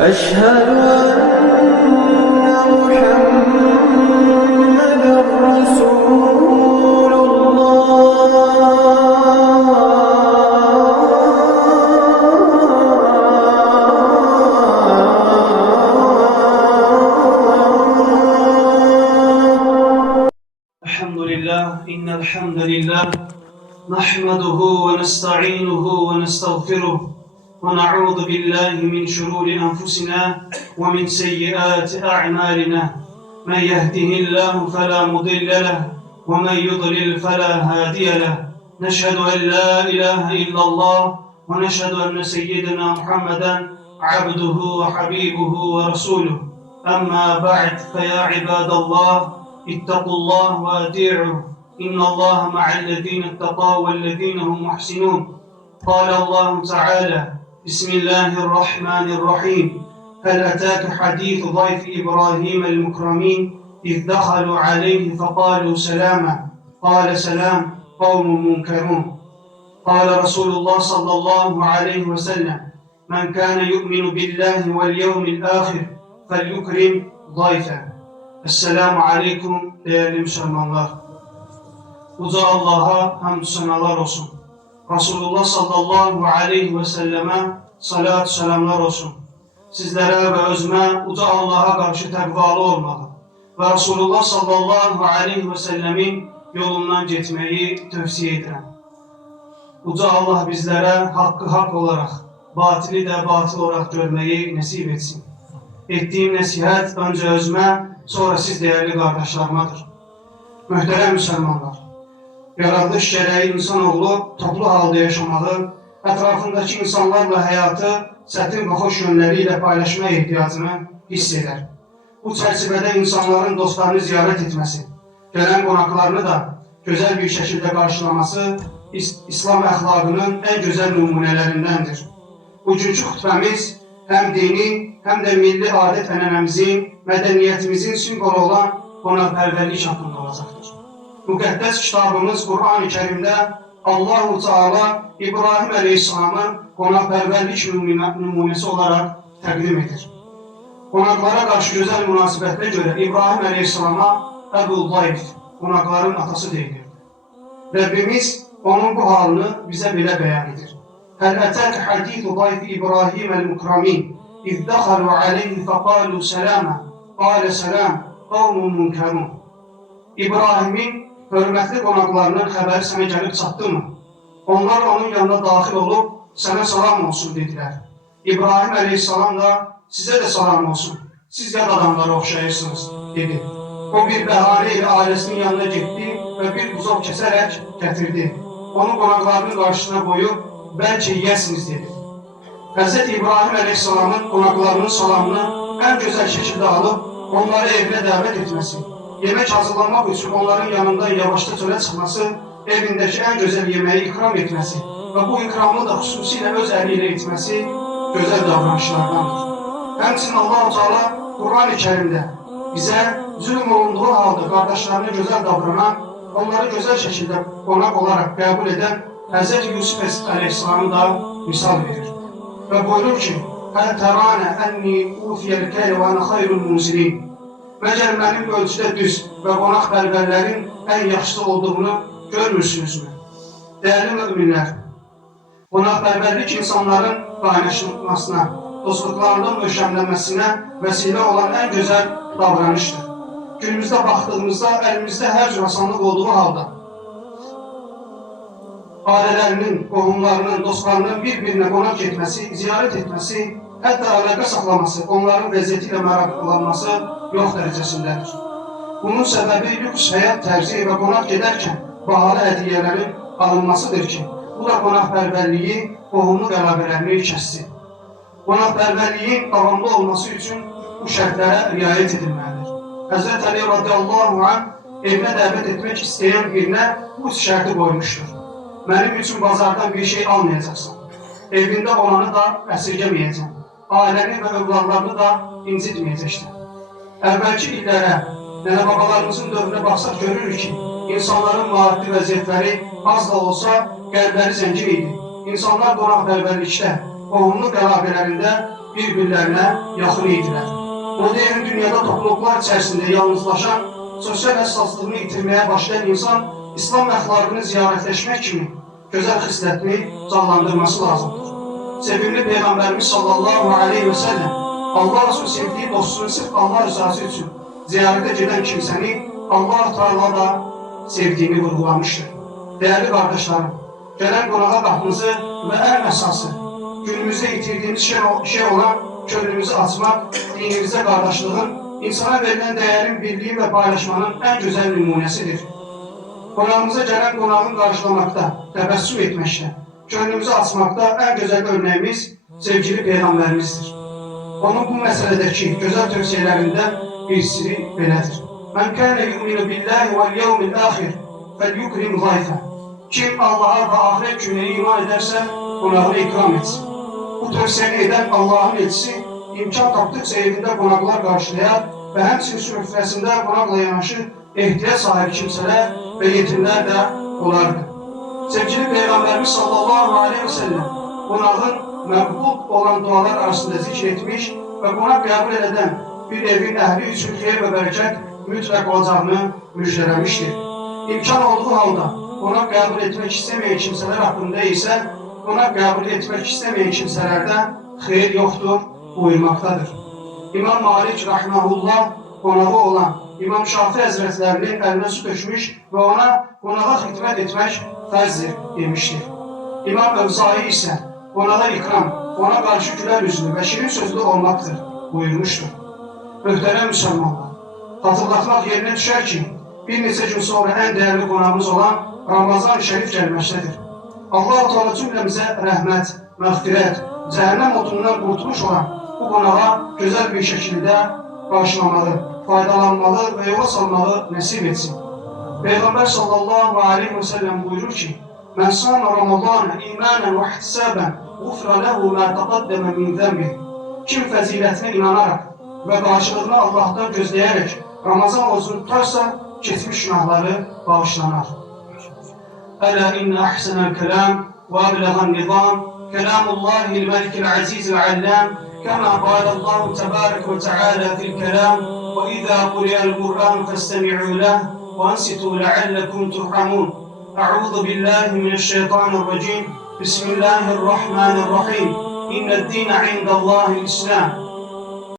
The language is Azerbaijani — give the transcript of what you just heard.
أشهد أن محمدا رسول الحمد لله إن الحمد لله نحمده ونستعينه ونستغفره ونعوذ بالله من شرور أنفسنا ومن سيئات أعمالنا من يهده الله فلا مضل له ومن يضلل فلا هادي له نشهد أن لا إله إلا الله ونشهد أن سيدنا محمدا عبده وحبيبه ورسوله أما بعد فيا عباد الله اتقوا الله وأطيعوه إن الله مع الذين اتقوا والذين هم محسنون قال الله تعالى بسم الله الرحمن الرحيم هل أتاك حديث ضيف إبراهيم المكرمين إذ دخلوا عليه فقالوا سلاما قال سلام قوم منكرون قال رسول الله صلى الله عليه وسلم من كان يؤمن بالله واليوم الآخر فليكرم ضيفه. Esselamu Aleyküm değerli Müslümanlar. Uca Allah'a hamdü senalar olsun. Resulullah sallallahu aleyhi ve selleme salat selamlar olsun. Sizlere ve özüme uca Allah'a karşı təqvalı olmalı ve Resulullah sallallahu aleyhi ve sellemin yolundan getmeyi tövsiye edirəm. Uca Allah bizlere hakkı hak olarak, batili de batıl olarak görmeyi nasip etsin. Ettiğim nasihat önce özüme, sonra siz değerli kardeşlerimidir. Möhtərəm Müslümanlar, yaradılış gereği insanoğlu toplu halde yaşamalı, etrafındaki insanlarla hayatı çətin ve hoş yönleriyle paylaşma ihtiyacını hisseder. Bu çerçevede insanların dostlarını ziyaret etmesi, gelen konaklarını da güzel bir şekilde karşılaması İslam əxlaqının en güzel numunelerindəndir. Bugünkü xutbəmiz hem dini hem de milli adet ənənəmizin, mədəniyyətimizin simvolu olan qonaqpərvərlik haqqında olacaqdır. Müqəddəs kitabımız Qur'an-ı Kerimdə Allah-u Teala İbrahim Aleyhisselam'ı qonaqpərvərlik nümunəsi olarak təqdim edir. Qonaqlara qarşı gözəl münasibətlə görə İbrahim Aleyhisselam'a Əbul Zayf, qonaqların atası deyilirdi. Rəbbimiz onun bu halını bizə belə bəyan edir. Həl ətək hadithu zayf İbrahim el-Mukramin İz dəxalu aleyhi fəqalu səlama qalə səlam qavmun munkarun. İbrahimin hörmətli qonaqlarının xəbəri sənə gəlib çatdı mı? Onlar onun yanına daxil olub sənə salam olsun dedilər. İbrahim Aleyhisselam da sizə də salam olsun. Siz yad adamlara oxşayırsınız dedi. O bir bəhanə ilə ailəsinin yanına getdi və bir buzov kəsərək gətirdi. Onu qonaqlarının qarşısına qoyub bəlkə yiyəsiniz dedi. Hz. İbrahim Aleyhisselam'ın qonaqlarının salamını en güzel şekilde alıp onları evine davet etmesi, yemek hazırlamak için onların yanından yavaşça çölə çıxması, evindeki en güzel yemeği ikram etmesi ve bu ikramı da xüsusilə öz eliyle etmesi güzel davranışlardandır. Həmçinin Allah-u Teala Kur'an-ı Kerim'de bize zülm olunduğu halde kardeşlerine güzel davranan, onları güzel şekilde konak olarak kabul eden Hz. Yusuf Aleyhisselam'ı da misal verir. Ve buyurur ki, Həl tərənə ənni ufiyəl kələ və ənə xayrul munzilin. Məcər mənim ölçüdə düz və qonaqpərvərlərin ən yaxşı olduğunu görmürsünüzmü? Değerli müminler, qonaqpərvərlik insanların qaynaşmasına, dostluklarının möhkəmlənməsinə vəsilə olan en güzel davranışdır. Günümüzde baktığımızda elimizde her cür asanlıq olduğu halda, ailelerinin, qohumlarının, dostlarının bir-birine qonaq etmesi, ziyaret etmesi, hətta əlaqə saxlaması, onların vəziyyəti ilə maraqlanması yox dərəcəsindədir. Bunun səbəbi lüks həyat tərzi və qonaq gedərkən bahalı hədiyyələrin alınmasıdır ki, bu da qonaqpərvərliyi, qohumluq əlaqələrini kəssin. Qonaqpərvərliyin davamlı olması üçün bu şərtlərə riayət edilməlidir. Hz. Ali radiyallahu anh evinə dəvət etmək istəyən birinə bu şərti qoymuşdur. Mənim üçün bazardan bir şey almayacaqsan. Evində olanı da əsirgəməyəcəm. Ailəni və övladlarını da incitməyəcəksən. Əvvəlki illərə, nənə-babalarımızın dövrünə baxsaq görürük ki, insanların maddi vəziyyətləri az da olsa qəlbləri zəngin idi. İnsanlar qonaqpərvərlikdə, qohumluq əlaqələrində bir-birlərinə yaxın idilər. Modern dünyada topluluqlar içərisində yalnızlaşan, sosial əsaslığını itirməyə başlayan insan İslam əxlaqını ziyarətləşmək kimi gözəl xislətini canlandırması lazımdır. Sevimli Peyğəmbərimiz sallallahu aleyhi və səlləm Allah üçün sevdiyi dostunu sırf Allah rızası üçün ziyarətə gedən kimsəni Allah Teala da sevdiyini vurgulamışdır. Değerli kardeşlerim, gelen qonağa qapımızı və ən əsası günümüzdə itirdiyimiz şey olan könlümüzü açmaq, dinimizdə qardaşlığın, insana verilen değerin birliği ve paylaşmanın en güzel nümunesidir. Qonağımıza gelen qonağın qarşılamakta, təbəssüm etməkdə, könlümüzü açmakta en güzel örneğimiz sevgili Peyğəmbərimizdir. Onun bu meseledeki güzel tövsiyelerinden birisi belədir. Men kâne yu'minu billahi vel yevmil âhir fel yukrim zayfe. Kim Allah'a ve ahiret gününe iman ederse qonağını ikram etsin. Bu tövsiyeni eden Allah'ın elçisi imkan tapdıkça evinde qonaqlar qarşılayar ve həmçinin süfrəsində qonaqla yanaşı ehtiyac sahibi kimsələr ve yetimler de olardı. Sevgili Peyğəmbərimiz sallallahu aleyhi ve sellem qonağın məqbul olan dualar arasında zikr etmiş ve qonaq qəbul eden bir evin əhli üçün xeyir ve bərəkət mütləq olacağını müjdələmişdir. İmkan olduğu halda qonaq qəbul etmək istəməyən kimsələr haqqında isə qonaq qəbul etmək istəməyən kimsələrdə xeyir yoxdur buyurmaqdadır. İmam Malik rahmehullah qonağı olan İmam Şafi Həzrətlərinin əlinə su dökmüş və ona qonağa xidmət etmək fərzdir demişdir. İmam Əvzai isə qonağa ikram, ona qarşı gülər üzlü və şirin sözlü olmaqdır buyurmuşdur. Möhtərəm müsəlmanlar, hatırlatmaq yerinə düşər ki, bir neçə gün sonra en değerli qonağımız olan Ramazan-ı Şərif gəlməkdədir. Allah-u Teala cümləmizə rəhmət, məğfirət, cəhənnəm odundan qurtuluş olan bu qonağa gözəl bir şəkildə qarşılamalı, faydalanmalı və yola salmalı nəsib etsin. Peyğəmbər sallallahu aleyhi və səlləm buyurur ki, Mən sâmə Ramazanə imanən və ihtisabən ğufra ləhu mə təqaddəmə min zəmbih. Kim fəzilətinə inanaraq və qarşılığını Allah'tan gözləyərək Ramazan orucunu tutarsa, geçmiş günahları bağışlanar. Ələ inna ahsenel kelam və abləğən nizam kelamullahil melikil azizil allam kema qalallahu tebarek ve teala fil kelam ve izâ kuriyel Kur'an festemi'u leh ve ansitu leallekum turhamun. A'udhu billahi mineşşeytanirracim. Bismillahirrahmanirrahim. İnned dîne indallâhil islam.